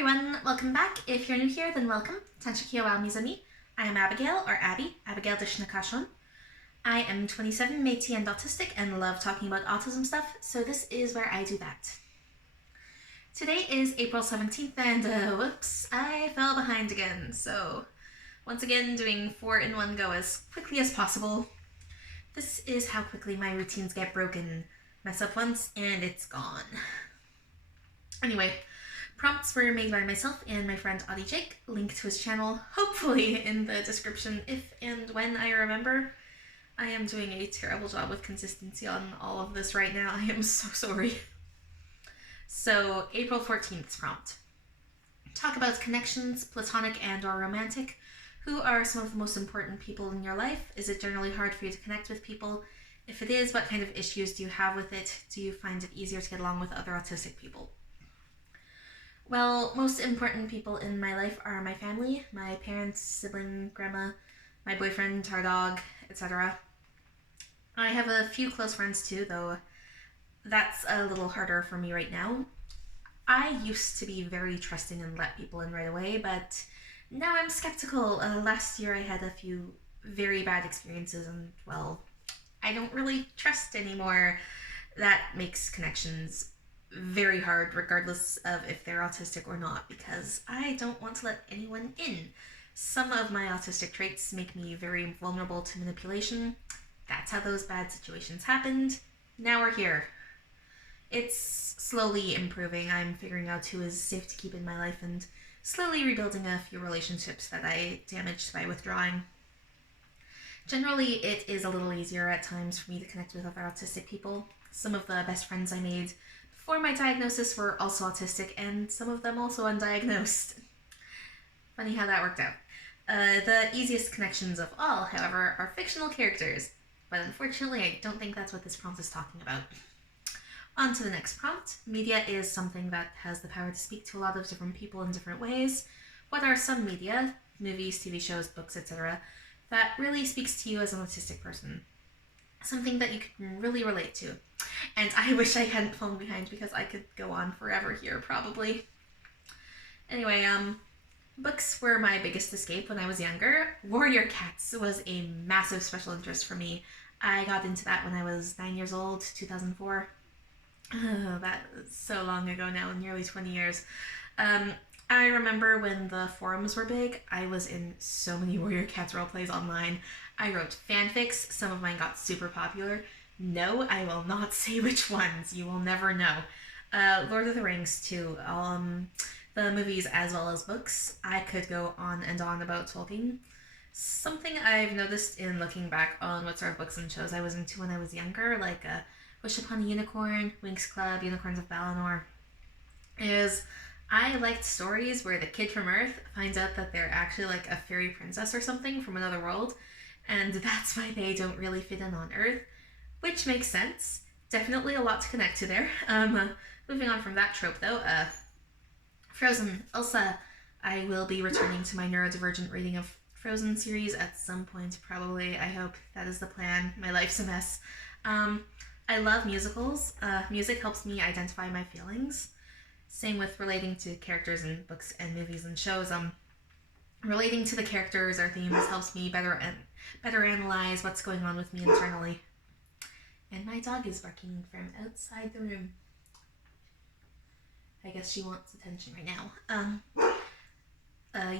everyone, welcome back. If you're new here, then welcome. Tanchakia wa Mizami. I am Abigail, or Abby, Abigail Dishnakashon. I am 27, Métis and autistic, and love talking about autism stuff, so this is where I do that. Today is April 17th, and whoops, I fell behind again, so once again doing 4 in one go as quickly as possible. This is how quickly my routines get broken. Mess up once, and it's gone. Anyway, prompts were made by myself and my friend Audie Jake. Link to his channel, hopefully in the description if and when I remember. I am doing a terrible job with consistency on all of this right now. I am so sorry. So, April 14th prompt. Talk about connections, platonic and or romantic. Who are some of the most important people in your life? Is it generally hard for you to connect with people? If it is, what kind of issues do you have with it? Do you find it easier to get along with other autistic people? Well, most important people in my life are my family, my parents, sibling, grandma, my boyfriend, our dog, etc. I have a few close friends too, though that's a little harder for me right now. I used to be very trusting and let people in right away, but now I'm skeptical. Last year I had a few very bad experiences and, well, I don't really trust anymore. That makes connections very hard, regardless of if they're autistic or not, because I don't want to let anyone in. Some of my autistic traits make me very vulnerable to manipulation. That's how those bad situations happened. Now we're here. It's slowly improving. I'm figuring out who is safe to keep in my life and slowly rebuilding a few relationships that I damaged by withdrawing. Generally, it is a little easier at times for me to connect with other autistic people. Some of the best friends I made before my diagnosis were also autistic, and some of them also undiagnosed. Funny how that worked out. The easiest connections of all, however, are fictional characters, but unfortunately I don't think that's what this prompt is talking about. On to the next prompt. Media is something that has the power to speak to a lot of different people in different ways. What are some media, movies, TV shows, books, etc., that really speaks to you as an autistic person? Something that you can really relate to. And I wish I hadn't fallen behind because I could go on forever here, probably. Anyway, books were my biggest escape when I was younger. Warrior Cats was a massive special interest for me. I got into that when I was 9 years old, 2004. Oh, that was so long ago now, nearly 20 years. I remember when the forums were big, I was in so many Warrior Cats roleplays online. I wrote fanfics, some of mine got super popular. No, I will not say which ones, you will never know. Lord of the Rings too, the movies as well as books. I could go on and on about Tolkien. Something I've noticed in looking back on what sort of books and shows I was into when I was younger, like Wish Upon a Unicorn, Winx Club, Unicorns of Valinor, is I liked stories where the kid from Earth finds out that they're actually like a fairy princess or something from another world, and that's why they don't really fit in on Earth, which makes sense. Definitely a lot to connect to there. Moving on from that trope though, Frozen, Elsa. I will be returning to my neurodivergent reading of Frozen series at some point, probably. I hope that is the plan. My life's a mess. I love musicals. Music helps me identify my feelings. Same with relating to characters in books and movies and shows. Relating to the characters or themes helps me better analyze what's going on with me internally. And my dog is barking from outside the room. I guess she wants attention right now.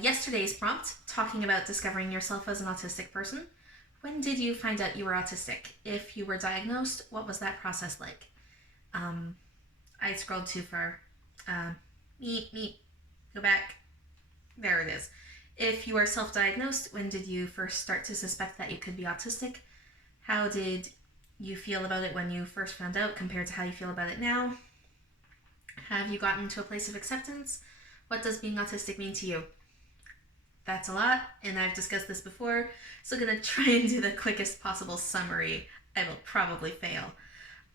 Yesterday's prompt, talking about discovering yourself as an autistic person. When did you find out you were autistic? If you were diagnosed, what was that process like? I scrolled too far. Go back. There it is. If you are self-diagnosed, when did you first start to suspect that you could be autistic? How did you feel about it when you first found out compared to how you feel about it now? Have you gotten to a place of acceptance? What does being autistic mean to you? That's a lot, and I've discussed this before, so I'm going to try and do the quickest possible summary. I will probably fail.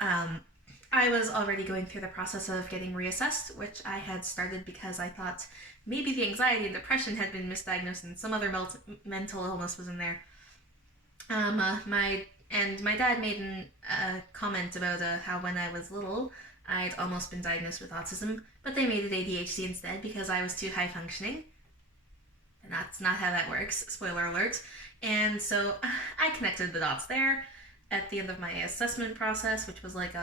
I was already going through the process of getting reassessed, which I had started because I thought maybe the anxiety and depression had been misdiagnosed and some other mental illness was in there. My dad made a comment about how when I was little, I'd almost been diagnosed with autism, but they made it ADHD instead because I was too high functioning. And that's not how that works, spoiler alert. And so I connected the dots there at the end of my assessment process, which was like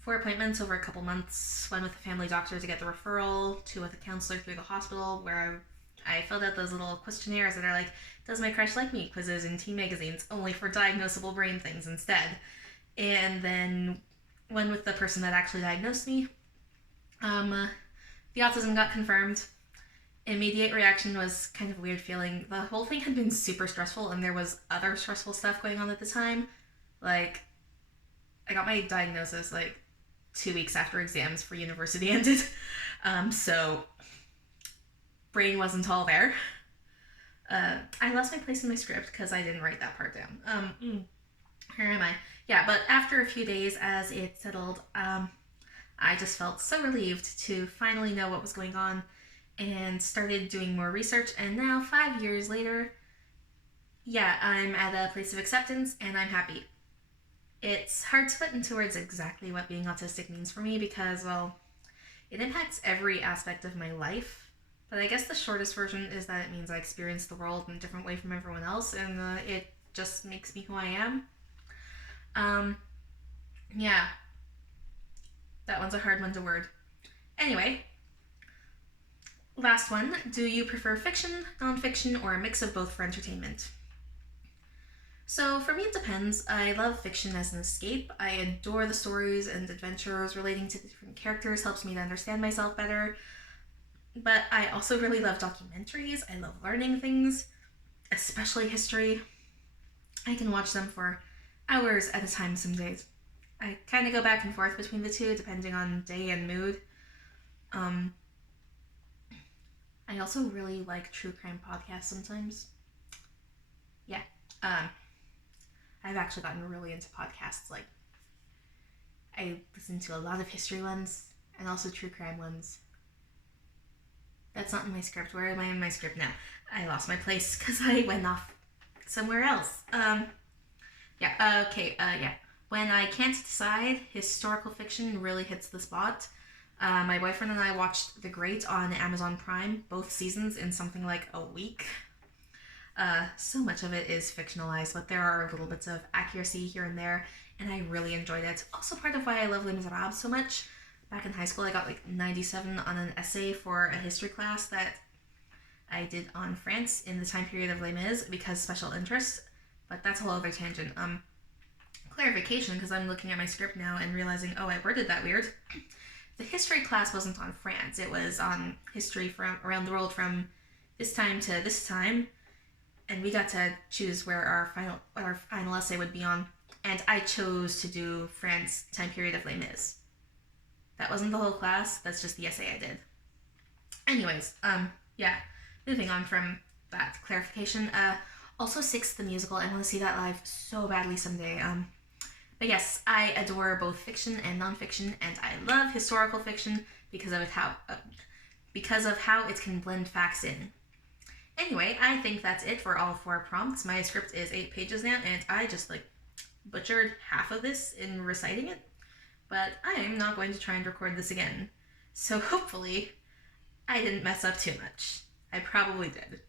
4 appointments over a couple months, one with a family doctor to get the referral, two with a counselor through the hospital, where I filled out those little questionnaires that are like, does my crush like me? Quizzes in teen magazines, only for diagnosable brain things instead. And then one with the person that actually diagnosed me. The autism got confirmed. Immediate reaction was kind of a weird feeling. The whole thing had been super stressful, and there was other stressful stuff going on at the time. Like, I got my diagnosis like 2 weeks after exams for university ended. So brain wasn't all there. I lost my place in my script because I didn't write that part down. Where am I? Yeah, but after a few days as it settled, I just felt so relieved to finally know what was going on and started doing more research. And now, 5 years later, yeah, I'm at a place of acceptance and I'm happy. It's hard to put into words exactly what being autistic means for me because, well, it impacts every aspect of my life. But I guess the shortest version is that it means I experience the world in a different way from everyone else, and it just makes me who I am. Yeah, that one's a hard one to word. Anyway, last one. Do you prefer fiction, nonfiction, or a mix of both for entertainment? So for me, it depends. I love fiction as an escape. I adore the stories and adventures relating to the different characters, helps me to understand myself better. But I also really love documentaries. I love learning things, especially history. I can watch them for hours at a time some days. I kind of go back and forth between the two depending on day and mood. I also really like true crime podcasts sometimes. Yeah. I've actually gotten really into podcasts. Like, I listen to a lot of history ones and also true crime ones. That's not in my script. Where am I in my script now? I lost my place because I went off somewhere else. Yeah. When I can't decide, historical fiction really hits the spot. My boyfriend and I watched The Great on Amazon Prime, both seasons in something like a week. So much of it is fictionalized, but there are little bits of accuracy here and there, and I really enjoyed it. Also part of why I love Les Miserables so much. Back in high school, I got like 97 on an essay for a history class that I did on France in the time period of Les Mis because special interest, but that's a whole other tangent. Clarification, because I'm looking at my script now and realizing, oh, I worded that weird. The history class wasn't on France. It was on history from around the world from this time to this time, and we got to choose where our final essay would be on, and I chose to do France time period of Les Mis. That wasn't the whole class, that's just the essay I did. Anyways, yeah, moving on from that clarification. Also Six the musical, I want to see that live so badly someday. But yes, I adore both fiction and nonfiction, and I love historical fiction because of how it can blend facts in. Anyway, I think that's it for all 4 prompts. My script is 8 pages now, and I just butchered half of this in reciting it. But I am not going to try and record this again. So hopefully I didn't mess up too much. I probably did.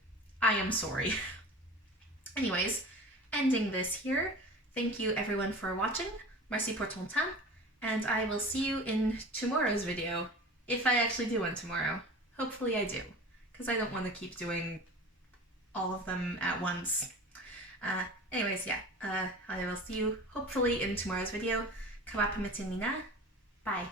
I am sorry. Anyways, ending this here. Thank you everyone for watching. Merci pour ton temps. And I will see you in tomorrow's video. If I actually do one tomorrow. Hopefully I do. Because I don't want to keep doing all of them at once. Anyways, yeah. I will see you hopefully in tomorrow's video. Kawapamitin mina. Bye.